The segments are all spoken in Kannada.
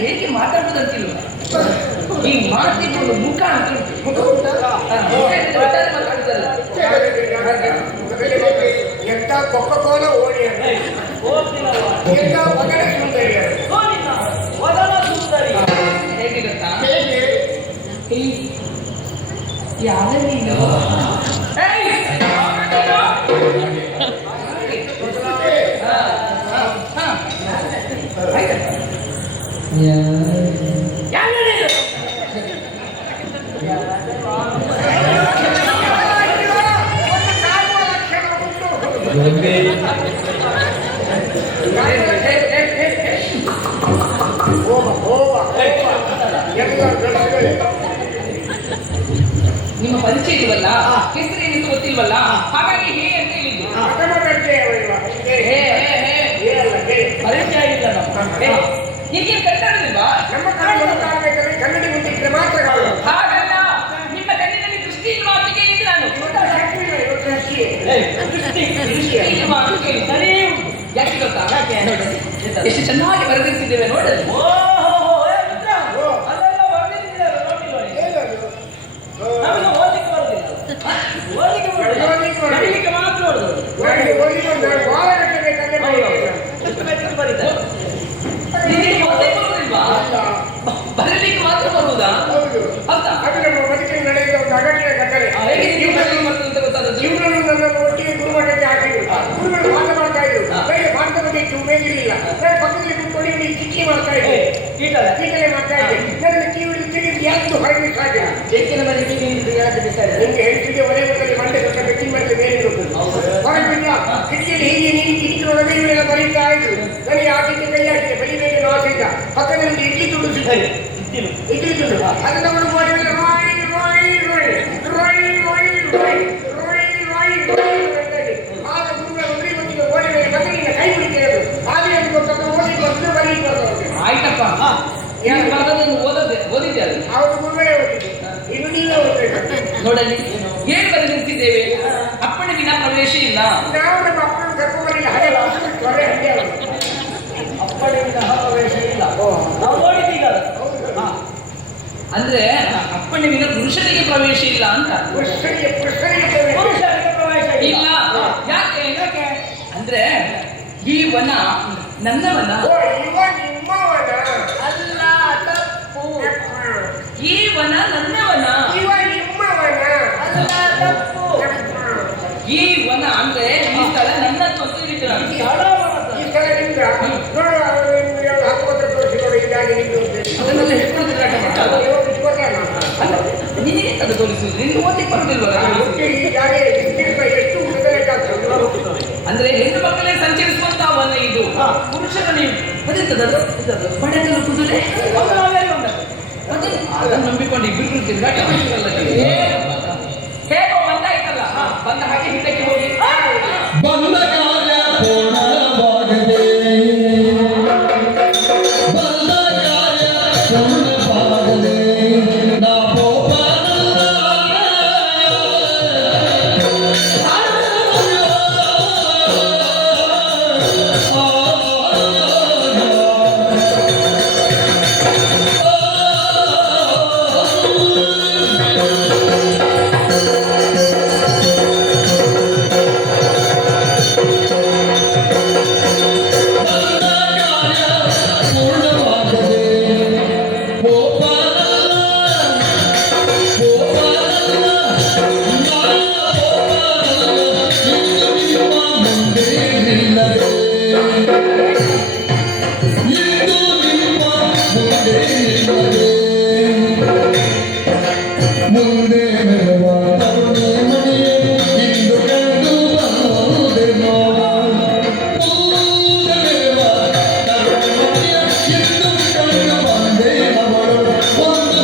ಹೇಗೆ ಮಾತಾಡುವುದಂತಿಲ್ಲ ಈ ಮಾತಿಕೊಂಡು ಮುಖ ಅಂತ ಎಂತ ಕೊಕ್ಕಕೋಲ ಓಡಿ ಎಂತ ಮಗನ ಸುಂದರಿ ಹೇಗೆ ಗೊತ್ತಾ ಯಾವ ನೀನು ನಿಮ್ಮ ಪರಿಚಯ ಇಲ್ವಲ್ಲ ಹೆಸರು ಏನಿತ್ತು ಗೊತ್ತಿಲ್ವಲ್ಲ ಹಾಗಾಗಿ ಹೇ ಅಂತ ಹೇಳಿದ್ದು ಪರಿಚಯ ಇಲ್ಲ ಹೀಗೆ ಕನ್ನಡದಿಲ್ವಾ ನಮ್ಮ ಕನ್ನಡಿ ಮುಂದಿದ್ರೆ ಮಾತ್ರ ಹಾಗಲ್ಲ ನಿಮ್ಮ ಕಣ್ಣಿನಲ್ಲಿ ದೃಷ್ಟಿ ಇಲ್ವಾ ಅಂತ ಕೇಳಿದ್ದು ನಾನು ಯಾಕೆ ಗೊತ್ತಾ ಎಷ್ಟು ಚೆನ್ನಾಗಿ ಬರೆದಿರ್ತಿದ್ದೇವೆ ನೋಡಲ್ಲಿ ಬರಲಿಕ್ಕೆ ಮಾತ್ರ ಬರುವುದಾ ಹೌದಾ ಅದು ನಮ್ಮ ಬದುಕಿನ ನಡೆಯುವ ಒಂದು ಅಗತ್ಯ ಘಟನೆ ಇವರು ನನ್ನನ್ನು ಒಟ್ಟಿಗೆ ಗುರುಮಠಕ್ಕೆ ಹಾಕಿದ್ರು ಗುರುಗಳು ಪಾಠ ಮಾಡ್ತಾ ಇದ್ರು ಕೈಗೆ ಭಾರತ ಬಗ್ಗೆ ಮೇಲಿರಲಿಲ್ಲ ಪಕ್ಕದಲ್ಲಿ ಕೂತ್ಕೊಂಡು ಇಲ್ಲಿ ಕಿಕ್ಕಿ ಮಾಡ್ತಾ ಇದ್ದೆ ಕೀಟಲೆ ಮಾಡ್ತಾ ಇದ್ದೆ ನನ್ನ ಕಿವಿಯಲ್ಲಿ ತಿರುಗಿ ಯಾಕೆ ಹೊರಗೆ ಸಾಧ್ಯ ನಿಮ್ಗೆ ಹೇಳ್ತಿದ್ದೆ ಒಲೆ ಮಟ್ಟದಲ್ಲಿ ಮಂಡೆ ಸ್ವಲ್ಪ ಗಟ್ಟಿ ಮಾಡಿದ್ರೆ ಬೇರೆ ಹೊರಗೆ ಬಿಟ್ಟ ಕಿಟಕಿಯಲ್ಲಿ ಹೀಗೆ ನಿಂತು ಇಟ್ಟರೊಳಗೆ ಇವರೆಲ್ಲ ಬರೀತಾ ಇದ್ರು ನನಗೆ ಆಟಿಗೆ ಕೈ ಹಾಕಿದೆ ಬಲಿಬೇಕು ಆಸೆಯಿಂದ ಪಕ್ಕದಲ್ಲಿ ಇಡ್ಲಿ ತುಂಡು ಸಿಗ್ತದೆ ಇಡ್ಲಿ ತುಂಡು ಅದನ್ನ ಅವರು ಮಾಡಿ ಆಗ ಗುರುಗಳ ಒಬ್ಬರಿಗೆ ಬಂದಿದ್ದ ಗೋಡೆ ಮೇಲೆ ಬಂದು ನಿನ್ನ ಕೈ ಬಿಡಿತೇವೆ ಆದರೆ ಅದು ಗೊತ್ತಾಗ ಓದಿ ಬಂದು ಬರೀ ಆಯ್ತಪ್ಪ ಓದಿದ್ದೆ ಅದು ಅವರು ಗುರುಗಳೇ ಓದಿದ್ದು ಇನ್ನು ನೀವೇ ಓದಬೇಕು ನೋಡಲಿ ಏನು ಬರೆದಿರ್ತಿದ್ದೇವೆ ಅಪ್ಪಣೆ ವಿನ ಪ್ರವೇಶ ಇಲ್ಲ ನಾವು ನಮ್ಮ ಅಪ್ಪನ ಕರ್ಕೊಂಬರಿಲ್ಲ ಹಳೆ ಹೊರೆ ಹಂಗೆ ಅವರು ಅಪ್ಪಣೆ ವಿನ ಪ್ರವೇಶ ಇಲ್ಲ ನಾವು ನೋಡಿದ್ದೀಗ ಅಂದ್ರೆ ಅಪ್ಪಣೆ ವಿನ ಪುರುಷನಿಗೆ ಪ್ರವೇಶ ಇಲ್ಲ ಅಂತ ಪುರುಷನಿಗೆ ಪ್ರವೇಶ ಇಲ್ಲ ಯಾಕೆ ಅಂದ್ರೆ ಈ ವನ ನನ್ನ ವನ ಅಲ್ಲ ತಪ್ಪು ಈ ವನ ನನ್ನ ವನ ಅಲ್ಲ ತಪ್ಪು ಈ ವನ ಅಂದ್ರೆ ಈ ಸ್ಥಳ ನನ್ನದು ಅಂತ ಹೇಳಿದ್ರು ಈ ಸ್ಥಳದಿಂದ ಅದನ್ನೆಲ್ಲ ಹೇಳ್ಕೊಂಡು ನಿನಗೆ ಅದು ತೋರಿಸುವುದು ನಿನ್ಗೆ ಓದಲಿಕ್ಕೆ ಬರುದಿಲ್ವಲ್ಲ ಅಂದ್ರೆ ಹೆಣ್ಣು ಮಕ್ಕಳೇ ಸಂಚರಿಸುವಂತ ವನ ಇದು ಪುರುಷರ ನೀವು ಪಡೆದಲು ಕುದುರೆ ಅದನ್ನು ನಂಬಿಕೊಂಡು ಇಬ್ಬರು ತಿರುಗಾಟ ಹೇಗೋ ಬಂದಾಯ್ತಲ್ಲ ಬಂದ ಹಾಗೆ ಹಿಂದಕ್ಕೆ ಹೋಗಿ ಬಂದ ಕಾರ್ಯ ಪೂರ್ಣವಾಗದೆ ಬಂದ ಕಾರ್ಯ ಪೂರ್ಣವಾಗದೆ ನಾ ಮುಂದೆ ಬರುವ ತರುಣಿ ಮಣಿಯೇ ಇಂದು ಕಂಡು ಬಂದೆ ನೋಡ ಮುಂದೆ ಬರುವ ತರುಣಿ ಮಣಿಯೇ ಇಂದು ಕಂಡು ಬಂದೆ ಅವಳು ಒಂದು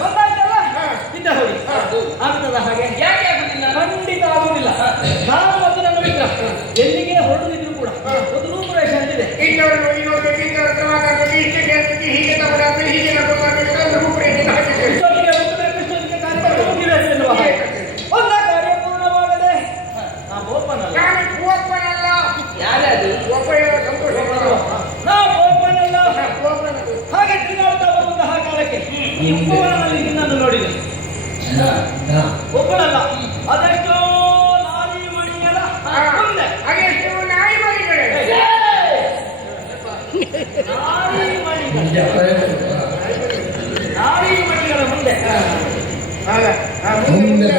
ಬಂದಾಯ್ತಲ್ಲ? ಹಿಂದೆ ಹೋಗಿ. ಆಗ್ತದ ಹಾಗೆ? ಯಾಕೆ ಆಗುದಿಲ್ಲ? ಖಂಡಿತ ಆಗುವುದಿಲ್ಲ. ನಾನು ಮತ್ತು ನನ್ನ ಮಿತ್ರ ಎಲ್ಲಿಗೆ ಹೊರಟಿದ್ರು ಕೂಡ ಒಂದು ರೂಪುರೇಷೆ ಅಂತಿದೆ. ಇನ್ನವರು ನೋಡಿ ನೋಡ್ಬೇಕು, ಇನ್ನವರು ಕ್ರಮಾಂಕದಲ್ಲಿ ಇಷ್ಟೇ ಕೇಳ್ಬೇಕು, ಹೀಗೆ ತಗೊಳ್ಳಾದ್ರೆ ಹೀಗೆ ನಡ್ಕೊಂಡು ಮಾಡ್ಬೇಕು ಅಂತ ರೂಪುರೇಷೆಯನ್ನು ಹಾಕಿದ್ದೇವೆ. ಇಷ್ಟೊತ್ತಿಗೆ ಹೋಗ್ಬೇಕು, ಇಷ್ಟೊತ್ತಿಗೆ ಕಾರ್ಯಕ್ರಮ ಮುಗಿಬೇಕು ಎನ್ನುವ ಹಾಗೆ. ಒಂದ ಕಾರ್ಯ ಪೂರ್ಣವಾಗದೆ ನಾವು ಓಪನಲ್ಲ. ನಾನು ಒಪ್ಪನಲ್ಲ. ಯಾರದು? ಒಪ್ಪಯ್ಯನ ಸಂತೋಷ ಪಡುವ. ನಾವು ಓಪನಲ್ಲ. ಒಪ್ಪನದು. ಹಾಗೆ ತಿರುಗಾಡ್ತಾ ಬರುವಂತಹ ಕಾಲಕ್ಕೆ ಈ ಉಪವನದಲ್ಲಿ ನಿನ್ನನ್ನು ನೋಡಿದೆ. ಒಬ್ಬಳಲ್ಲ, ಅದೆಷ್ಟೋ ನಾರಿ ಮಣಿಯಲ ಮುಂದೆ ಅದೆಷ್ಟು ನಾಯಿ ಮರಿಗಳೇ. ನಾರಿ ಮಣಿಗಳ ಮುಂದೆ ಅಲ್ಲ, ಮುಂದೆ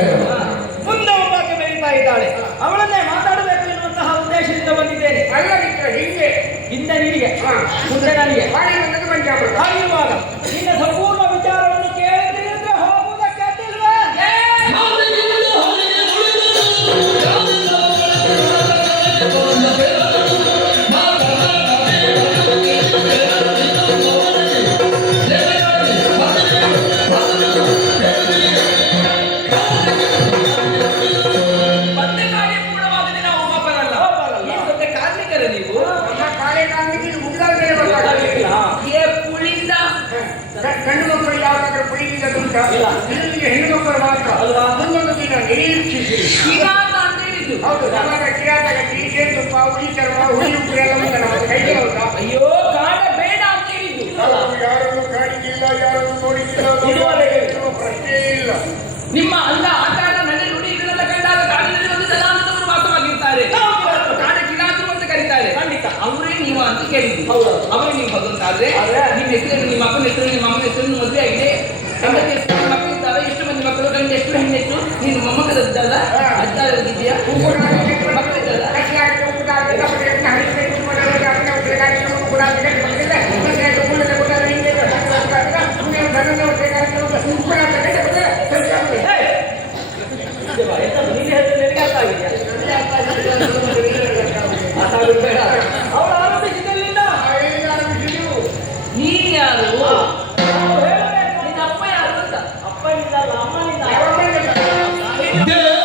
ಮುಂದೆ ಒಬ್ಬಾಕೆ ಬೆಳೀತಾ ಇದ್ದಾಳೆ. ಅವಳನ್ನೇ ಮಾತಾಡಬೇಕು ಎನ್ನುವಂತಹ ಉದ್ದೇಶದಿಂದ ಬಂದಿದ್ದೇನೆ. ಅಲ್ಲ ಮಿತ್ರ, ಹಿಂದೆ ಹಿಂದೆ ನಿನಗೆ, ಮುಂದೆ ನನಗೆ. ಬಾಯಿ ಬಂದದ್ದು ಪಂಚಾಮೃತ. ಹಾಗಿರುವಾಗ ನಿನ್ನ ಸಂಪೂರ್ಣ ವಿಚಾರವನ್ನು ಕೇಳಿ ತಿಳಿದ್ರೆ ಹೋಗುವುದಕ್ಕೆ ಅಡ್ಡಿಲ್ವೇ? ಮತ್ತೆ ಕಾರ್ಯ ಪೂರ್ಣವಾಗದೆ ನಾವು ಒಬ್ಬರಲ್ಲ. ಈ ಸೊತ್ತೆ ಕಾರ್ಮಿಕರ ನೀವು? ನಮ್ಮ ಕಾರ್ಯಕ್ರಮಕ್ಕೆ ಇದು ಮುಗಿದಾದ್ಮೇಲೆ ಗೊತ್ತಾಗಲಿಲ್ಲ. ಏ ಪುಳಿಂದ ಗಂಡು ಮಕ್ಕಳು ಯಾವಾಗಾದ್ರೂ ಪುಳಿಯಿಂದ ದುಂಟ ಇಲ್ಲ. ಇದಕ್ಕೆ ಹೆಣ್ಣು ಮಕ್ಕಳು ಮಾತ್ರ ಅಲ್ವಾ? ಮುಂದೊಂದು ದಿನ ನಿರೀಕ್ಷಿಸಿ. ಕಿರಾತ ಅಂತ ಹೇಳಿದ್ದು. ಹೌದು, ನಮಗೆ ಕಿರಾತಗತಿ, ಜೇನುತುಪ್ಪ, ಹುಳಿ ಚರ್ಮ, ಹುಳಿ ಉಪ್ಪು ಎಲ್ಲ ಮುಂದೆ ನಮ್ಮ ಕೈಗೆ ಹೌದಾ? ಅಯ್ಯೋ ಕಾಡ ಬೇಡ ಅಂತ ಹೇಳಿದ್ದು. ನಾವು ಯಾರನ್ನು ಕಾಣಿಗಿಲ್ಲ, ಯಾರನ್ನು ನೋಡಿಗಿಲ್ಲ, ಇದುವರೆಗೆ ಪ್ರಶ್ನೆ ಇಲ್ಲ. ನಿಮ್ಮ ಅಂದ ಆಕಾರ ನಡೆ ನುಡಿ ಇದನ್ನೆಲ್ಲ ಕಂಡಾಗ ಕಾಡಿನಲ್ಲಿ ಒಂದು ಜನಾಂಗದವರು ವಾಸವಾಗಿರ್ತಾರೆ. ಕಾಡ ಕಿರಾತರು ಅಂತ ಕರೀತಾರೆ. ಖಂಡಿತ. ಅವರೇ ನೀವು ಅಂತ ಕೇಳಿದ್ದು. ಹೌದು. ಅವರೇ ನೀವು ಭಗವಂತಾದ್ರೆ ಆದ್ರೆ? ನಿಮ್ಮ ಹೆಸರು, ನಿಮ್ಮ ಅಪ್ಪನ ಹೆಸರು, ನಿಮ್ಮ ಅಮ್ಮನ ಹೆಸರು, ನಿಮ್ಮ ಮದುವೆ ಆಗಿದೆ, ಗಂಡಕ್ಕೆ ಎಷ್ಟು ಮಕ್ಕಳು ಇದ್ದಾರೆ, ಎಷ್ಟು ಮಂದಿ ಮಕ್ಕಳು, ಗಂಡ ಎಷ್ಟು ಹೆಣ್ಣೆಷ್ಟು, ನೀನು ಮೊಮ್ಮಕ್ಕಳದ್ದಲ್ಲ, ಅಜ್ಜ ಆಗಿದೆಯಾ, ಮಕ್ಕಳಿದ್ದಲ್ಲ. ಕಸಿಯಾಗಿ ಉಪ್ಪುದಾಗಿ ಕಪ್ಪೆಯನ್ನು ಹರಿಸಬೇಕು, ಮನೆಯಲ್ಲಿ ಅನ್ನ ಬೇಕಾಗಿ ಉಪ್ಪುದಾಗಿ ಕಟ್ಟಿಕೊಂಡಿಲ್ಲ. ಮತ್ತೆ ಅದು ಮೂಲದ ಗೊತ್ತಾದ್ರೆ ಹಿಂಗೆ ಗೊತ್ತಾಗ್ತದೆ. ಸುಮ್ಮನೆ ಧನದ ಬೇಕಾಗಿ ಉಪ್ಪುದಾಗಿ ಕಟ್ಟಿಕೊಂಡಿಲ್ಲ. ಹೇ! ಇದೆ ಬಾ, ಎಂತದು? ನೀನು ಹೇಳಿದ್ರೆ ನಿನಗೆ ಅರ್ಥ ಆಗಿದೆಯಾ? ಅರ್ಥ ಆಗುದು ಬೇಡ. ಅವಳು ಆರಂಭಿಸಿದಲ್ಲಿಂದ ನೀನ್ ಯಾರು? ನಾವು ಹೇಳಬೇಕು. ನಿನ್ನ ಅಪ್ಪ ಯಾರು ಅಂತ. ಅಪ್ಪನಿಂದ ಅಲ್ಲ, ಅಮ್ಮನಿಂದ. ಜನಗನು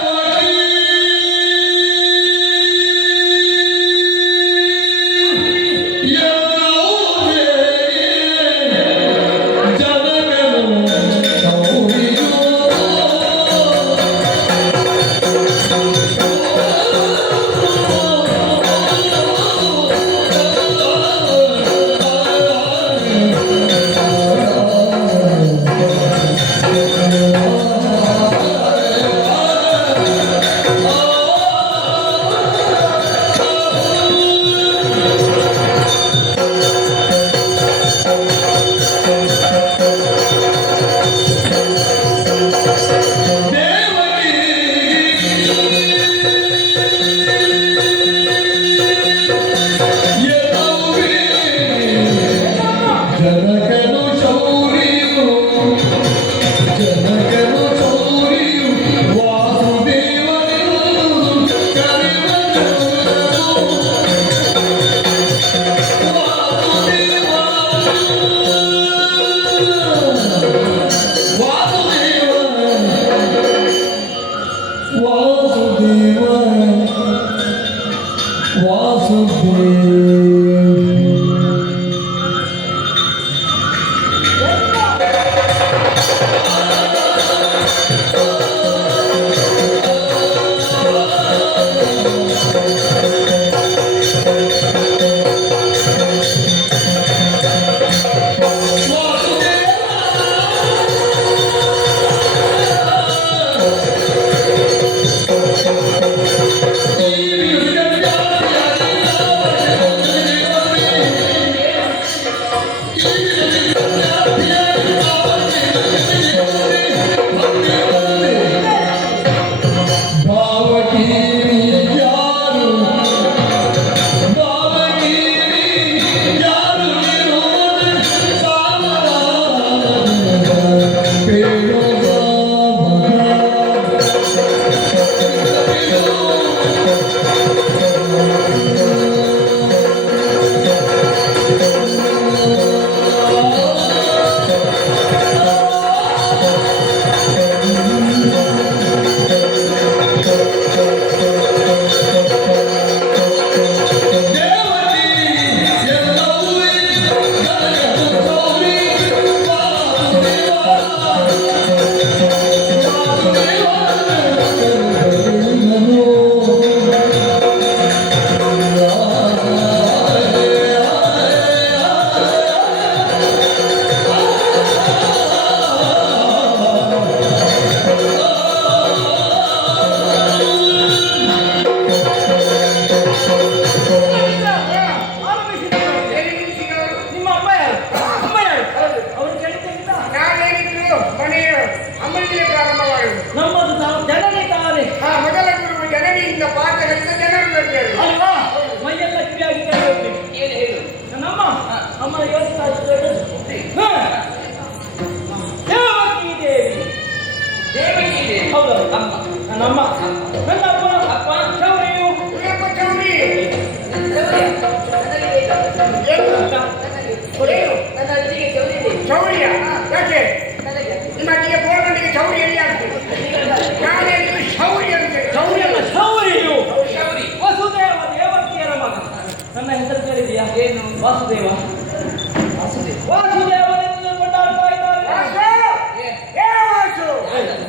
ನಾನೇನು ಶೌರ್ಯ ಅಂತ ಶೌರ್ಯ ಅಲ್ಲ, ಶೌರ್ಯು. ಶೌರಿ. ವಸುದೇವ ದೇವಕಿಯರ ಮಗ. ನನ್ನ ಹೆಸರು ಕೇಳಿದೆಯಾ? ಏನು? ವಾಸುದೇವ. ವಾಸುದೇವ. ವಾಸುದೇವನೆಂದು ಕೊಂಡಾಡ್ತಾ ಇದ್ದಾರೆ. ವಾಸು! ಏ, ಏ ವಾಸು!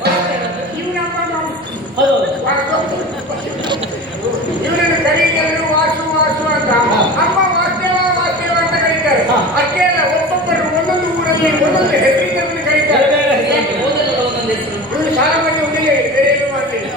ವಾಸುದೇವ. ಇವನಪ್ಪ ನಾವು ಹೌದು. ಇವನನ್ನು ಕರೀತಾರೆ ವಾಸು ವಾಸು ಅಂತ. ಅಮ್ಮ ವಾಸುದೇವ ವಾಸುದೇವ ಅಂತ ಕರೀತಾರೆ. ಅಷ್ಟೇ ಅಲ್ಲ, ಒಬ್ಬೊಬ್ಬರು ಒಂದೊಂದು ಊರಲ್ಲಿ ಒಂದೊಂದು ಹೆಸರಿದ್ದನ್ನು ಕರೀತಾರೆ. ಯಾಕೆ ಓದಲು ಒಂದೊಂದು ಹೆಸರು? ಇವನು ಸಾಮಾನ್ಯ ಒಂದಿಲ್ಲ, ಬೇರೆ ಏನು ಮಾಡಲಿಲ್ಲ.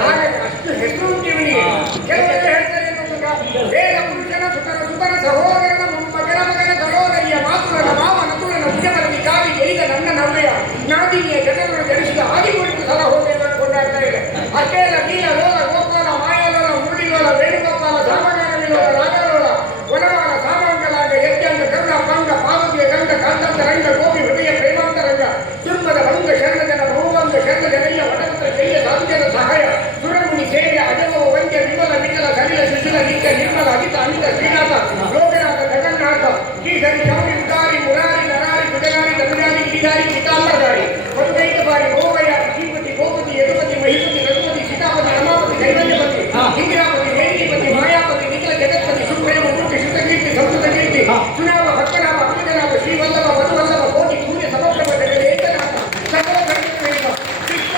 ಹಾಗಾಗಿ ಅಷ್ಟು ಹೆಸರು ಉಂಟು ಇವನಿಗೆ. ಕೆಲವೆಲ್ಲ ಹೇಳ್ತಾರೆ ಏನು ಗೊತ್ತಾ? ವೇದ ಪುರುಷನ ಸುತನ ಸಹೋದರನ ಮಗನ ಸಹೋದರಿಯ ಮಾತುಗಳ ಮಾವನ ತುಳನ ಭುಜಬಲದಿ ಕಾವಿ ಜೈದ ನನ್ನ ನವ್ಯ ನಾದಿನಿಯ ಜನರನ್ನು ಧರಿಸಿದ ಆದಿಗುರಿತು ಸಲ ಹೋಗುವುದನ್ನು ಕೊಂಡಾಡ್ತಾ ಇದೆ. ಅಷ್ಟೇ ಅಲ್ಲ, ನೀಲ ಲೋಲ ಗೋಪಾಲ ಮಾಯಾಲೋಲ ಮುರಳಿಲೋಲ ವೇಣುಗೋಪಾಲ ಸಾಮಗಾನ ವಿಲೋಲ ರಾಗಲೋಲ ವನವಾಲ ಸಾಮಂಗಲಾಂಗ ಯಜ್ಞಾಂಗ ಕರ್ಣ ಪಾಂಗ ಪಾವತಿಯ ಗಂಧ ಕಾಂತಾಂತ ರಂಗ ಗೋಪಿ ಹೃದಯ ಪ್ರೇಮಾಂತರಂಗ ದುರ್ಮದ ಭಂಗ ಶರಣ ಜನ ಬಹುವಂಗ ಶರಣ ಜನಯ್ಯ ವಟಂತ್ರ ಜಯ ಸಾಂತ್ಯನ ಸಹಾಯ ಸುರಮುನಿ ಸೇವೆ ಅಜಮವ ವಂದ್ಯ ವಿಮಲ ವಿಠಲ ಸಲಿಲ ಸುಶೀಲ ನಿತ್ಯ ನಿರ್ಮಲ ಅಮಿತ ಅಮಿತ ಶ್ರೀನಾಥ ಲೋಕನಾಥ ಜಗನ್ನಾಥ ಶ್ರೀಧರಿ ಶೌರಿ ಉದಾರಿ ಮುರಾರಿ ನರಾರಿ ಗುಜರಾರಿ ತಮಿಳಾರಿ ಗಿರಿಧಾರಿ ಚಿತಾಂಬರಧಾರಿ ಮಧುಕೈಕ ಬಾರಿ ಗೋವಯ್ಯ ಶ್ರೀಪತಿ ಗೋಪತಿ ಯದುಪತಿ ಮಹಿಪತಿ ರಘುಪತಿ ಸೀತಾಪತಿ ರಮಾಪತಿ ಕೈವಲ್ಯಪತಿ ಇಂದಿರಾಪತಿ ವೇಣಿಪತಿ ಮಾಯಾಪತಿ ನಿಖಿಲ ಜಗತ್ಪತಿ ಸುಪ್ರೇಮ ಮೂರ್ತಿ ಶುದ್ಧಕೀರ್ತಿ ಸಂಸ್ಕೃತ ಕೀರ್ತಿ ಚುನಾವ ಭಕ್ತನಾಮ ಅಮೃತನಾಮ ಶ್ರೀವಲ್ಲಭ ಮಧುವಲ್ಲಭ ಕೋಟಿ ಸೂರ್ಯ ಸಮಪ್ರಭ ಜಗದ ಏಕನಾಥ ಸಕಲ ಧರ್ಮವೇದ ಕೃಷ್ಣ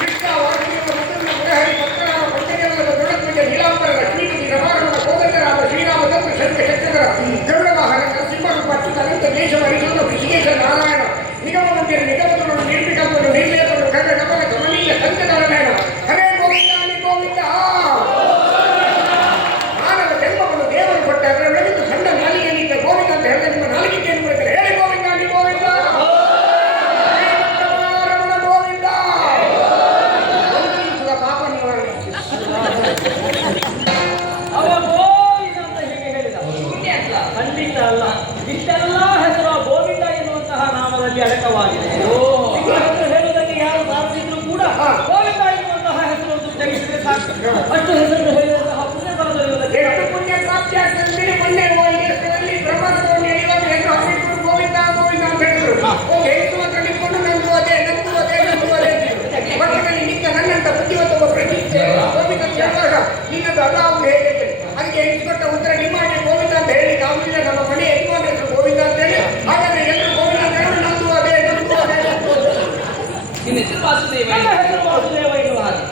ಕೃಷ್ಣ ವಾಸುದೇವ ಮಧುರ ಮುರಹರಿ ಭಕ್ತನಾಮ ಪಂಚಜವಲ್ಲಭ ದೊಡಧ್ವಜ ನೀಲಾಂಬರ ಲಕ್ಷ್ಮೀಪತಿ ರಮಾರಮಣ ಕೋದಂಡರಾಮ ಶ್ರೀರಾಮ ದತ್ತ ಶಂಕ ಶಕ್ತಿಧರ ಗರುಡ ವಾಹನ ನರಸಿಂಹರೂಪ ಅಚ್ಯುತ ಅನಂತ ಕೇಶವ ಹರಿಶ್ಚಂದ್ರ ಋಷಿಕೇಶ ನಾರಾಯಣ ನಿಗಮ ಮಂದಿರ ನಿಗಮವನ್ನು ನಿರ್ವಿಕಲ್ಪನು ನಿರ್ಲೇಪನು ಕರ್ಣ ಕಮಲ ಕಮನೀಯ ಸಂಕಟನಾರಾಯಣ ಹರೇ ಗೋವಿಂದ ಹರಿ ಗೋವಿಂದ. ಮಾನವ ಜನ್ಮವನ್ನು ದೇವರು ಕೊಟ್ಟ ಅದರ ಬೆಳೆದು ಸಣ್ಣ ನಾಲಿಗೆಯಲ್ಲಿದ್ದ ಗೋವಿಂದ ಅಂತ ಹೇಳಿದ ನಿಮ್ಮ ನಾಲಿಗೆಯನ್ನು ಬಿಡುತ್ತಾರೆ. ಹೇಳಿ ಗೋವಿಂದ ಹರಿ ಗೋವಿಂದ. ರಮಣ ಗೋವಿಂದ. ಸುಖ ಪಾಪ ನಿವಾರಣೆ. ಅವ ಗೋವಿಂದ ಅಂತ ಹೀಗೆ ಹೇಳಿದ. ಶೂನ್ಯ ಅಲ್ಲ. ಖಂಡಿತ ಅಲ್ಲ. ಇಷ್ಟೆಲ್ಲ ಹೆಸರು ಆ ಗೋವಿಂದ ಎನ್ನುವಂತಹ ನಾಮದಲ್ಲಿ ಅಡಕವಾಗಿದೆ. ನಿಮ್ಮ ಹೆಸರು ಹೇಳುವುದಕ್ಕೆ ಯಾರು ಸಾಧಿಸಿದ್ರು ಕೂಡ ಗೋವಿಂದ ಎನ್ನುವಂತಹ ಹೆಸರು ಜಗಿಸಿದ್ರೆ ಸಾಕು. ಅಷ್ಟು ಹೆಸರು ಹೇಳಿದಂತಹ ಪುಣ್ಯ ಫಲದಲ್ಲಿರುವುದಕ್ಕೆ ಎಷ್ಟು ಪುಣ್ಯ ಪ್ರಾಪ್ತಿ ಆಗ್ತದೆ. ಮೊನ್ನೆ ಹೋಗಿ ಬ್ರಹ್ಮರಥವನ್ನು ಎಳೆಯುವಾಗ ಹೆಸರು ಹಾಕಿಕೊಂಡು ಗೋವಿಂದ ಗೋವಿಂದ ಅಂತ ಹೇಳಿದ್ರು. ಹೆಸರು ಮಾತ್ರ ನಿಂತ್ಕೊಂಡು ನಂದು ಅದೇ ನಂದು ಅದೇ ನಂದು ಅದೇ ಪಕ್ಕದಲ್ಲಿ ನಿಂತ ನನ್ನಂತ ಬುದ್ಧಿವಂತ ಒಬ್ಬ ಪ್ರತಿಷ್ಠೆ ಗೋವಿಂದ ಅಂತ ಹೇಳುವಾಗ ನಿನ್ನದು ಅಲ್ಲ ಅವ್ರು ಹೇಳಿದ್ದೇನೆ. ಅದಕ್ಕೆ ಎಣಿಸಿಕೊಟ್ಟ ಉತ್ತರ ನಿಮ್ಮ ಹಾಗೆ ಗೋವಿಂದ ಅಂತ ಹೇಳಿ ಆಗುದಿಲ್ಲ. ನಮ್ಮ ಮನೆ ಯಜಮಾನ ಹೆಸರು ಗೋವಿಂದ ಅಂತ ಹೇಳಿ ಹಾಗಾದ್ರೆ ಎಲ್ಲರೂ ಗೋವಿಂದ ಅಂತ ಹೇಳಿ ನಂದು ಅದೇ ನಂದು ಅದೇ ನಿನ್ನ ಹೆಸರು ವಾಸುದೇವ. ನನ್ನ ಹೆಸರು ವಾಸುದೇವ ಎನ್ನುವ ಹಾಗೆ.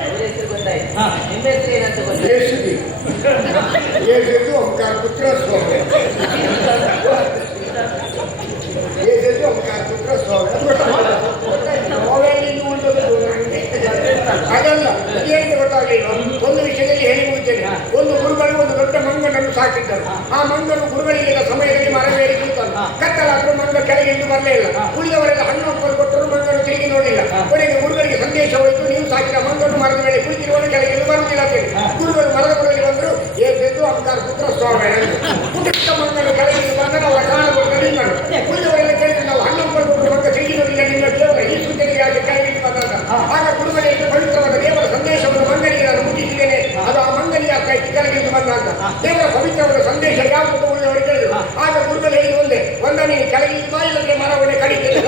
ಅವರ ಹೆಸರು ಗೊತ್ತಾಯ್ತು. ಹಾ. ನಿಮ್ಮ ಹೆಸರು ಏನಂತ ಗೊತ್ತಾಯ್ತು? ಯೇಸುದಿ ಯೇಸು ಓಂಕಾರ ಪುತ್ರ ಸ್ವಾಮಿ ಯೇಸು ಓಂಕಾರ ಪುತ್ರ ಸ್ವಾಮಿ ಮೊಬೈಲ್ ಅದಲ್ಲ ಏನು ಗೊತ್ತಾಗಲಿಲ್ಲ. ಒಂದು ವಿಷಯದಲ್ಲಿ ಹೇಳಿ ಮುಗಿದ್ದೇನೆ. ಒಂದು ಗುರುಗಳು ಒಂದು ದೊಡ್ಡ ಮಂಗನನ್ನು ಸಾಕಿದ್ದರು. ಆ ಮಂಗನು ಗುರುಗಳಿಗೆ ಸಮಯದಲ್ಲಿ ಮರವೇರಿ ಕೂತನು. ಕತ್ತಲಾದರೂ ಮಂಗ ಕೆಳಗೆ ಇದ್ದು ಬರಲೇ ಇಲ್ಲ. ಉಳಿದವರೆಲ್ಲ ಹಣ್ಣು ಹಪ್ಪಲು ಕೊಟ್ಟರು, ಮಂಗನು ತಿರುಗಿ ನೋಡಲಿಲ್ಲ. ಕೊನೆಗೆ ಗುರುಗಳಿಗೆ ಸಂದೇಶ ಹೋಯಿತು, ನೀವು ಸಾಕಿದ ಮಂಗನು ಮರದ ಮೇಲೆ ಕುಳಿತಿರುವಾಗ ಕೆಳಗೆ ಇದ್ದು ಬರುವುದಿಲ್ಲ ಅಂತ ಹೇಳಿ. ಗುರುಗಳು ಮರದ ಬುಡದಲ್ಲಿ ಬಂದರು. ಏಕೆಂದು ಅಹಂಕಾರ ಪುತ್ರ ಸ್ವಾಮಿ ಪುಟ್ಟ ಮಂಗನು ಕೆಳಗೆ ಇದ್ದು ಬಂದರೆ ಅವರ ಕಾಣಬಹುದು ನಿಮ್ಮನು. ಉಳಿದವರೆಲ್ಲ ಕೇಳಿದ್ರೆ ನಾವು ಹಣ್ಣು ಹಪ್ಪಲು ಕೊಟ್ಟರು ಮಂಗ ತಿರುಗಿ ನೋಡಿಲ್ಲ, ನಿಮ್ಮ ಕೇವಲ ಈ ಸೂಚನೆಗೆ ಆಗಿ ಕೆಳಗೆ ಬಂದಾಗ ಆಗ ಗುರುಗಳಿಗೆ ಪವಿತ್ರವಾದ ದೇವರ ಸಂದೇಶವನ್ನು ಮಂಗನಿಗೆ ನಾನು ಮುಟ್ಟಿಸಿದ್ದೇನೆ. ಅದು ಆ ಮಂಗನಿಗೆ ಆ ಕೈ ಕೆಳಗಿಂದು ಬಂದ ಅಂತ ದೇವರ ಪವಿತ್ರವಾದ ಸಂದೇಶ ಯಾವುದು ಉಳಿದವರು ಕೇಳಿದ್ರು. ಆಗ ಗುರುಗಳು ಹೇಳಿ ಒಂದ ನೀನು ಕೆಳಗಿಂದು ಬಾ, ಇಲ್ಲಂದ್ರೆ ಮರವನ್ನೇ ಕಡಿತೇನೆ.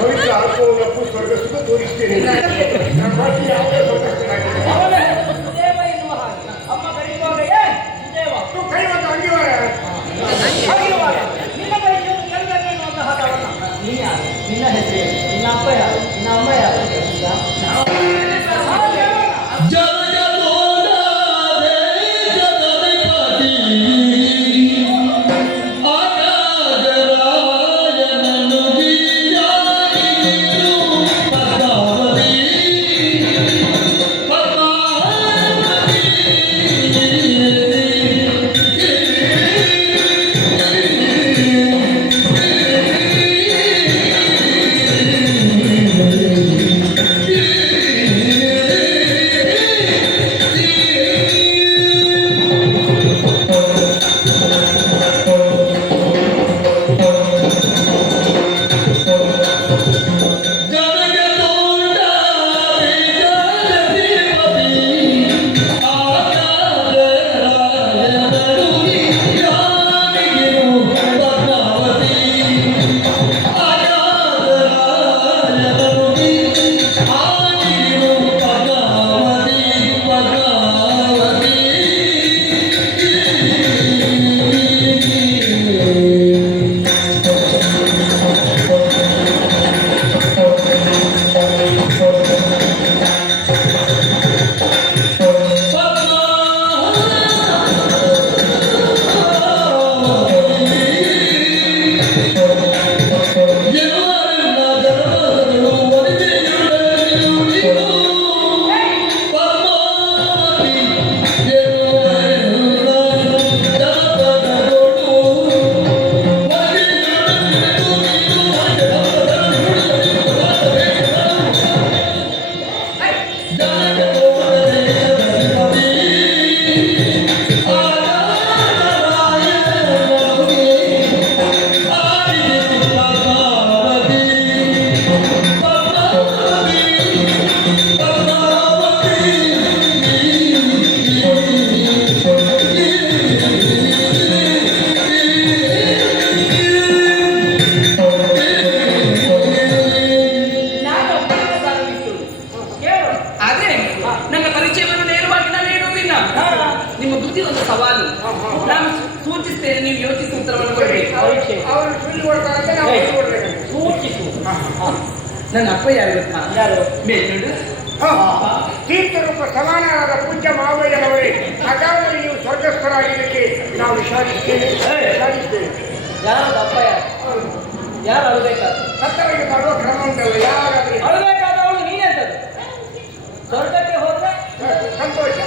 ಪವಿತ್ರ ಆತ್ಮವನ್ನು ಸ್ವರ್ಗ ಸುಖ ತೋರಿಸ್ತೇನೆ. ಅವನ ಹೆಸರು ಸುದೇವ ಎನ್ನುವ ಹಾಗೆ. ಅಮ್ಮ ಕರೆಯುವಾಗ ಏ ಸುದೇವ ಕೈವತ್ತು ಅಂಗಿವಾರ ಹಾಗಿರುವಾಗ ನಿನ್ನ ಕರೆಯುವುದು ಕೆಳಗೆ ಎನ್ನುವಂತಹ ಕಾರಣ. ನೀ ಯಾರು? ನಿನ್ನ ಹೆಸರು ಏನು? ನಿನ್ನ ಅಪ್ಪ ಯಾರು? ನಿನ್ನ ಅಮ್ಮ ಯಾರು? ಜಯ ಬುದ್ಧಿ ಒಂದು ಸವಾಲು. ನಾನು ಸೂಚಿಸ್ತೇನೆ, ನೀವು ಯೋಚಿಸಿ ಉತ್ತರವನ್ನು ಕೊಡಬೇಕು. ಅವರು ಸುಳ್ಳು ಕೊಡ್ತಾರೆ, ನಾವು ಸುಳ್ಳು ಕೊಡ್ಬೇಕು. ಸೂಚಿಸು. ನನ್ನ ಅಪ್ಪ ಯಾರು ಗೊತ್ತಾ? ಯಾರು? ಮೇಲ್ನೋಡು. ತೀರ್ಥರೂಪ ಸಮಾನರಾದ ಪೂಜ್ಯ ಮಾವಯ್ಯನವರೇ, ಅಕಾಲದಲ್ಲಿ ನೀವು ಸ್ವರ್ಗಸ್ಥರಾಗಿದ್ದಕ್ಕೆ ನಾವು ವಿಷಾದಿಸ್ತೇವೆ. ಯಾರು ಅಪ್ಪ? ಯಾರು ಯಾರು ಅಳಬೇಕಾದ? ಸತ್ತವರಿಗೆ ಮಾಡುವ ಕ್ರಮ ಉಂಟಲ್ಲ, ಯಾರಾದ್ರೆ ಅಳಬೇಕಾದವಳು ನೀನೇ ಅಂತದ್ದು. ಸ್ವರ್ಗಕ್ಕೆ ಹೋದ್ರೆ ಸಂತೋಷ.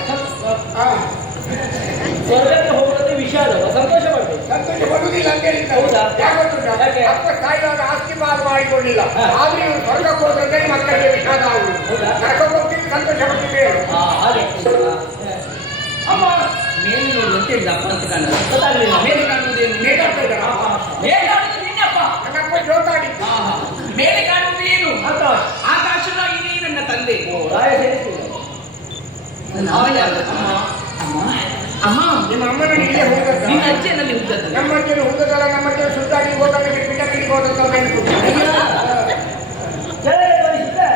ಸ್ವರ್ಗಕ್ಕೆ ಹೋಗೋದು ವಿಷಾದ, ಸಂತೋಷ ಪಡ್ಬೇಕು. ಸಂತೋಷ ಪಡುವುದಿಲ್ಲ ಅಂತ ಹೇಳಿದ್ದಾರೆ. ಹೌದಾ? ಯಾಕೆ ಅಪ್ಪ ತಾಯಿಯಾಗ ಆಸ್ತಿ ಪಾಲು ಮಾಡಿಕೊಳ್ಳಿಲ್ಲ, ಆದ್ರೆ ಇವರು ಸ್ವರ್ಗಕ್ಕೆ ಹೋದ್ರೆ ಮಕ್ಕಳಿಗೆ ವಿಷಾದ ಆಗುವುದು. ನರಕಕ್ಕೆ ಹೋಗ್ತಿದ್ದು ಸಂತೋಷ ಪಡ್ತಿದ್ದೇವೆ. ಹಾಗೆ ಅಮ್ಮ ಮೇಲೆ ನೋಡು ಅಂತ ಹೇಳಿದ ಅಪ್ಪ ಅಂತ ಕಾಣುದು. ಗೊತ್ತಾಗ್ಲಿಲ್ಲ. ಮೇಲೆ ಕಾಣುವುದೇನು? ನೇತಾಡ್ತಾ ಇದ್ದಾರ. ಮೇಲೆ ಕಾಣುವುದು ನಿನ್ನಪ್ಪ. ನನ್ನಪ್ಪ ಜೋತಾಡಿ. ಮೇಲೆ ಕಾಣುವುದು ಏನು? ಆಕಾಶ. ಆಕಾಶವಾಗಿ ನನ್ನ ತಂದೆ. ರಾಯ ಸೇರಿಸಿಲ್ಲ. ಅವ ಯಾರು? ಅಮ್ಮ ನಿಮ್ಮ ಅಮ್ಮನ ಇಲ್ಲೇ ಹೋಗತ್ತ. ನಿನ್ನ ಅಜ್ಜಿಯಲ್ಲಿ ಹುಟ್ಟದ್ದು. ನಮ್ಮ ಅಜ್ಜನು ಹೋಗದಲ್ಲ, ನಮ್ಮ ಅಜ್ಜನು ಸುದ್ದಾಗಿ ಹೋದಾಗ ಪಿಟಕಿಗೆ ಹೋದಂತ ನೆನಪು. ಕೆಳಗೆ ತೋರಿಸಿದ್ರೆ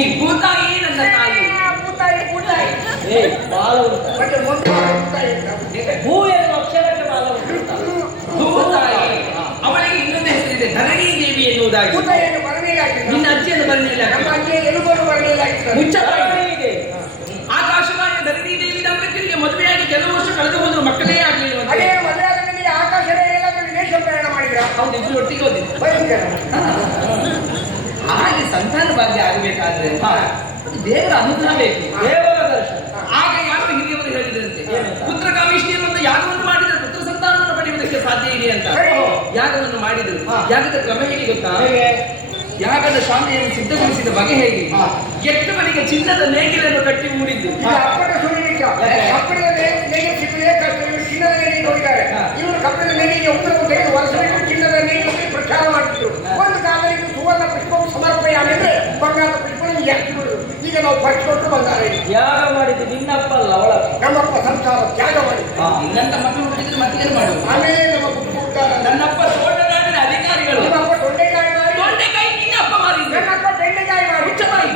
ಈ ಭೂತಾಯಿ ನನ್ನ ತಾಯಿ. ಭೂತಾಯಿ ಏ ಬಾಲ ಉಂಟ. ಮತ್ತೆ ಒಂದು ಭೂತಾಯಿ ಉಂಟು. ಭೂ ಎನ್ನುವ ಅಕ್ಷರಕ್ಕೆ ಬಾಲ ಉಂಟ. ಭೂತಾಯಿ. ಅವಳಿಗೆ ಇನ್ನೊಂದು ಹೆಸರಿದೆ, ಧರಣಿ ದೇವಿ ಎನ್ನುವುದಾಗಿ. ಭೂತಾಯಿಯನ್ನು ಬರಲಿಲ್ಲ. ನಿನ್ನ ಅಜ್ಜಿಯನ್ನು ಬರಲಿಲ್ಲ. ನಮ್ಮ ಅಜ್ಜಿಯ ಎಲುಬನ್ನು ಬರಲಿಲ್ಲ. ಮುಚ್ಚಬಾರದಿದೆ. ಆಕಾಶವಾಣಿ ಧರಣಿ ದೇವಿ ದಂಪತಿಗಳಿಗೆ ಮದುವೆಯಾಗಿ ಕೆಲವು ವರ್ಷ ಕಳೆದು ಹೋದ್ರು, ಮಕ್ಕಳೇ ಆಗಲಿಲ್ಲ. ಅದೇ ಮದುವೆ ಆದ ಮೇಲೆ ಆಕಾಶದ ಎಲ್ಲಾದ್ರೂ ವಿದೇಶ ಪ್ರಯಾಣ ಮಾಡಿದ್ರ? ಹೌದು, ಇಬ್ಬರು ಒಟ್ಟಿಗೆ ಹೋದಿದ್ರು. ಭಯಂಕರ. ಹಾಗೆ ಸಂತಾನ ಭಾಗ್ಯ ಆಗಬೇಕಾದ್ರೆ ಅದು ದೇವರ ಅನುಗ್ರಹ ಬೇಕು, ದೇವರ ದರ್ಶನ. ಆಗ ಯಾರು ಹಿರಿಯವರು ಹೇಳಿದ್ರಂತೆ, ಪುತ್ರ ಕಾಮಿಷ್ಠಿ ಎನ್ನುವಂತ ಯಾಗವನ್ನು ಮಾಡಿದ್ರೆ ಪುತ್ರ ಸಂತಾನವನ್ನು ಪಡೆಯುವುದಕ್ಕೆ ಸಾಧ್ಯ ಇದೆ ಅಂತ ಯಾಗವನ್ನು ಮಾಡಿದ್ರು. ಯಾಗದ ಕ್ರಮ ಹೇಗೆ ಗೊತ್ತಾ? ಯಾಗದ ಶಾಂತಿಯನ್ನು ಸಿದ್ಧಗೊಳಿಸಿದ ಬಗೆ ಹೇಗೆ? ಕೆಟ್ಟವನಿಗೆ ಚಿನ್ನದ ನೇಗಿಲನ್ನು ಕಟ್ಟಿ ಮೂಡಿದ್ದು. ಇದು ಅಪ್ಪಟ ಸುಳಿವಿಕ. ಕಪ್ಪಡದ ನೇಗಿಲು ಸಿಕ್ಕಲೇ ಕಷ್ಟ. ಇವರು ಚಿನ್ನದ ನೇಗಿಲು ನೋಡಿದ್ದಾರೆ. ಇವರು ಕಪ್ಪಡದ ನೇಗಿಲಿಗೆ ಉತ್ತರವನ್ನು ತೆಗೆದು ವರ್ಷವಿಟ್ಟು ಚಿನ್ನದ ನೇಗಿಲಿಗೆ ಪ್ರಚಾರ ಮಾಡುತ್ತಿದ್ರು. ಒಂದು ಕಾಲದಲ್ಲಿ ಸುವರ್ಣ ಪುಷ್ಪವು ಸಮರ್ಪಯಾಮಿ ಅಂದ್ರೆ ಬಂಗಾರದ ಪುಷ್ಪವನ್ನು ಎತ್ತಿ ಬಿಡುದು. ಈಗ ನಾವು ಪಚ್ಚಿಕೊಟ್ಟು ಬಂಗಾರ ಯಾಗ ಮಾಡಿದ್ದು ನಿನ್ನಪ್ಪ ಅಲ್ಲ, ಅವಳ. ನಮ್ಮಪ್ಪ ಸಂಸಾರ ತ್ಯಾಗ ಮಾಡಿದ್ರು. ಇನ್ನಂತ ಮಕ್ಕಳು ಹುಟ್ಟಿದ್ರೆ ಮತ್ತೇನು ಮಾಡುದು? ಆಮೇಲೆ ನಮ್ಮ ಕುಟುಂಬ ಉದ್ದಾರ. ನನ್ನಪ್ಪ ತೋಟಗಾಡಿನ ಅಧಿಕಾರಿಗಳು. ನಿಮ್ಮಪ್ಪ ತೊಂಡೆಕಾಯಿ ಮಾಡಿ. ತೊಂಡೆಕಾಯಿ ನಿನ್ನಪ್ಪ ಮಾರಿದ್ರು. ನನ್ನಪ್ಪ ಬೆಂಡೆಕಾಯಿ ಮಾಡಿ. ಹುಚ್ಚಬಾಯಿ.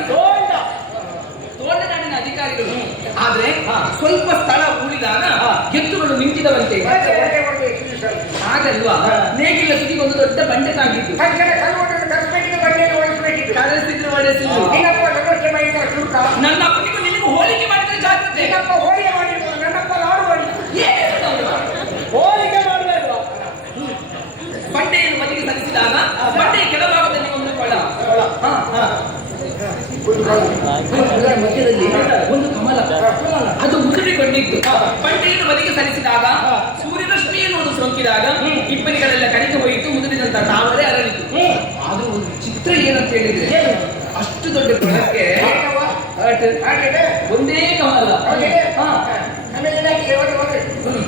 ತೋಟಗಾಡಿನ ಅಧಿಕಾರಿಗಳು. ಆದ್ರೆ ಸ್ವಲ್ಪ ಸ್ಥಳ ಉಳಿದಾಗ ಎತ್ತುಗಳು ನಿಂತಿದವಂತೆ. ಹಾಗಲ್ವಾ? ನೇಗಿಲ ತುದಿಗೆ ಒಂದು ದೊಡ್ಡ ಬಂಡೆ ತಾಗಿತ್ತು. ಕರೆಸಿದ್ರು ಒಡೆಸಿದ್ರು. ನನ್ನ ಅಪ್ಪನಿಗೂ ನಿನಗೂ ಹೋಲಿಕೆ ಮಾಡಿದ್ರೆ ಜಾಗ್ರತೆ. ಹೋಲಿಕೆ ಮಾಡಬೇಕಲ್ವಾ? ಬಂಡೆಯನ್ನು ಬದಿಗೆ ಸರಿಸಿದಾಗ ಬಂಡೆಯ ಕೆಳಭಾಗದಲ್ಲಿ ಒಂದು ಕೊಳ. ಮಧ್ಯದಲ್ಲಿ ಒಂದು ಕಮಲ, ಅದು ಮುಸುಡಿಕೊಂಡಿತ್ತು. ಬಂಡೆಯನ್ನು ಬದಿಗೆ ಸರಿಸಿದಾಗ ಸೂರ್ಯರಶ್ಮಿ ಎನ್ನುವುದು ಸೋಂಕಿದಾಗ ಇಬ್ಬನಿಗಳೆಲ್ಲ ಕಡಿದು ಹೋಯಿತು. ಮುದುಡಿದಂತ ತಾವರೆ ಅರಳಿತು. ಅದು ಒಂದು ಚಿತ್ರ ಏನಂತ ಹೇಳಿದ್ರೆ, ಅಷ್ಟು ದೊಡ್ಡ ಕೊಳಕ್ಕೆ ಒಂದೇ ಕಮಲ.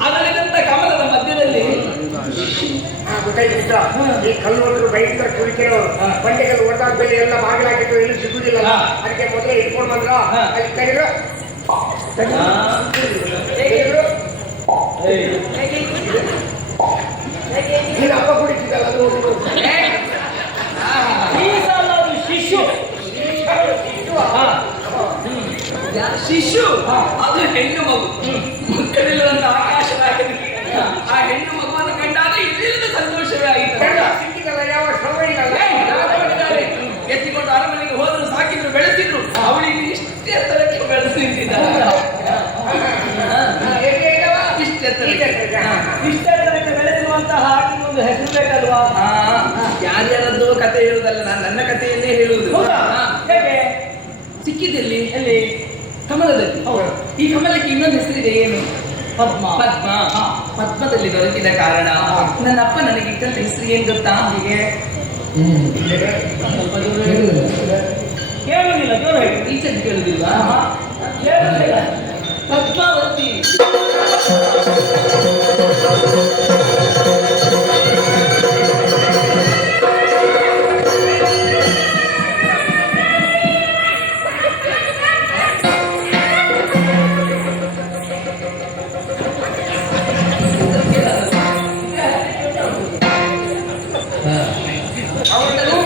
ಅದರಲ್ಲಿದ್ದಂತ ಕಮಲದ ಮಧ್ಯದಲ್ಲಿ ಈ ಕಲ್ಲೋದ್ರು ಭಯಂಕರ ಕುರಿಕೆಗಳು ಬಂಡೆಗಳು ಒಟ್ಟಾದ್ಮೇಲೆ ಎಲ್ಲ ಬಾಗಿಲಾಗಿತ್ತು, ಎಲ್ಲೂ ಸಿಗುದಿಲ್ಲ. ಅದಕ್ಕೆ ಮೊದಲೇ ಇಟ್ಕೊಂಡು ಬಂದ್ರ ಅಲ್ಲಿ ತೆಗೆದ್ರು ನೀನು ಹಬ್ಬ ಕುಡಿತಿದ್ದಲ್ಲ ಅದು ಈ ಸಲ ಅದು ಶಿಶು. ಶಿಶು ಅದು ಹೆಣ್ಣು ಮಗು. ಮಕ್ಕಳಿಲ್ಲದಂತ ಆಕಾಶವಾಗಿದೆ. ಆ ಹೆಣ್ಣು ಮಗುವನ್ನು ಕಂಡಾಗ ಇಲ್ಲಿಲ್ಲದ ಸಂತೋಷವೇ ಆಯಿತು. ಸಿಕ್ಕಿದಲ್ಲ, ಯಾವ ಶ್ರಮ ಇಲ್ಲ. ಎತ್ತಿಕೊಂಡು ಅರಮನೆಗೆ ಹೋದ್ರು, ಸಾಕಿದ್ರು, ಬೆಳೆಸಿದ್ರು. ಅವಳಿಗೆ ಇಷ್ಟೇ ಎತ್ತರಕ್ಕೆ ಬೆಳೆದು ನಿಂತಿದ್ದಾರೆ. ಇಷ್ಟೆತ್ತರಕ್ಕೆ ಬೆಳೆಸುವಂತಹ ಆಕೆಗೆ ಒಂದು ಹೆಸರು ಬೇಕಲ್ವಾ? ಯಾರ್ಯಾರದ್ದು ಕತೆ ಹೇಳುವುದಲ್ಲ, ನಾನು ನನ್ನ ಕಥೆಯನ್ನೇ ಹೇಳುವುದು. ಹೇಗೆ ಸಿಕ್ಕಿದಲ್ಲಿ ಎಲ್ಲಿ? ಕಮಲದಲ್ಲಿ. ಈ ಕಮಲಕ್ಕೆ ಇನ್ನೊಂದು ಹೆಸರಿದೆ, ಏನು? ಪದ್ಮ. ಪದ್ಮ. ಪದ್ಮದಲ್ಲಿ ದೊರಕಿದ ಕಾರಣ ನನ್ನ ಅಪ್ಪ ನನಗೆ ಇಟ್ಟಂತ ಹೆಸರು ಏನ್ ಗೊತ್ತಾ? ಹೀಗೆ ಕೇಳುವುದಿಲ್ಲ, ಜೋರು ಹೇಳಿ. ಈಚೆ ಕೇಳುದಿಲ್ವಾ? ಕೇಳುವುದಿಲ್ಲ. ಪದ್ಮಾವತಿ.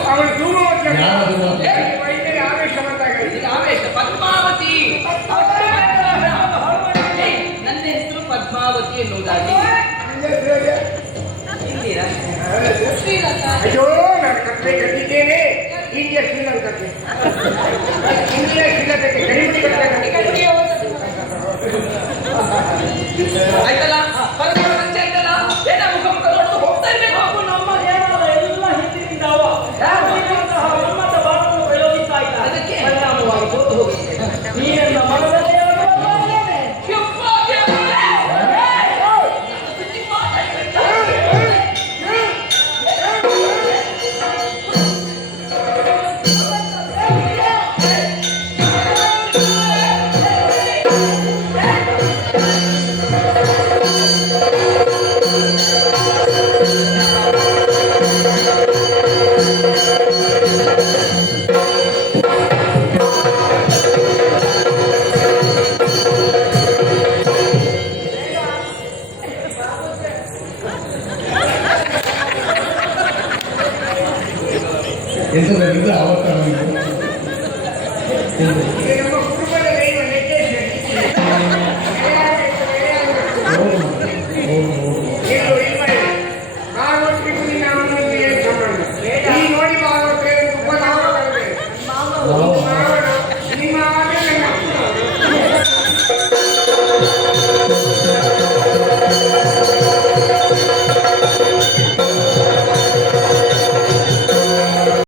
ಅವಳು ದೂರ ಯಾರದು? ಆವೇಶ ಬಂದಾಗ ಆವೇಶ. ಪದ್ಮಾವತಿ. ನನ್ನ ಹೆಸರು ಅಯ್ಯೋ ನಾನು ಕತ್ತೆ ಕಟ್ಟಿದ್ದೇನೆ ಇಂಡಿಯಾ ಶ್ರೀಲಂಕಕ್ಕೆ ಇಂಡಿಯಾ ಶ್ರೀಲಂಕಕ್ಕೆ ಕಡಿಮೆ ಆಯ್ತಲ್ಲ ಪರಸ್ಪರ ಸಂಚೆ ಆಯ್ತಲ್ಲ ಏನ ಮುಖ ಮುಖ ನೋಡ್ತಾ ಹೋಗ್ತಾ ಇರ್ಬೇಕು. ಹಾಗೂ ನಮ್ಮ ದೇವರ ಎಲ್ಲ ಹಿಂದಿನಿಂದ ಉನ್ಮತ್ತ ಬಾಣವನ್ನು ಪ್ರಯೋಗಿಸ್ತಾ ಇದ್ದಾರೆ. ಅದಕ್ಕೆ ಪರಿಣಾಮವಾಗಿ ಸೋತು ಹೋಗಿದ್ದೇನೆ. ನೀರನ್ನ ಮನದಲ್ಲಿ ಎಂತದಿದ್ರೆ ಆವತ್ತ ನಮ್ಮ ಕುಟುಂಬದ ದೈವ ಭಾಗವತ ನೋಡಿ ಭಾಗವತ ತುಂಬ ನಾವು